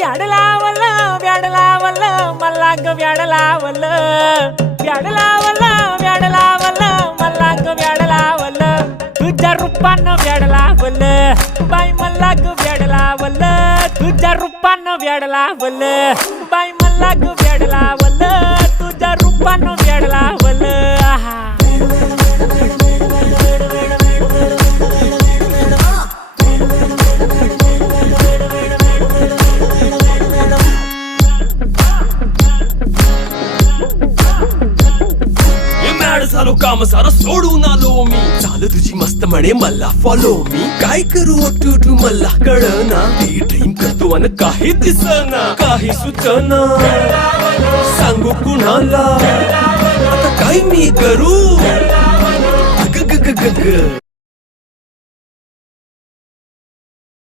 व्याड लावलं व्याड लावलं मला ग व्याड लावलं व्याड लावलं व्याड लावलं मला ग व्याड लावलं तुझ्या रूपानं व्याड लावलं बाई मला ग व्याड लावलं तुझ्या रूपानं व्याड लावलं बाई मला ग व्याड लावलं तुझ्या रूपानं व्याड लावलं आहा झालो काम सारं सोडून आलो मी चाल तुझी मस्त म्हणे मला फॉलो मी काय करू टू मला कळना ती ड्रीम करतो आणि काही दिसना काही सुचना सांगू कुणाला आता काय मी करू ग ग ग ग ग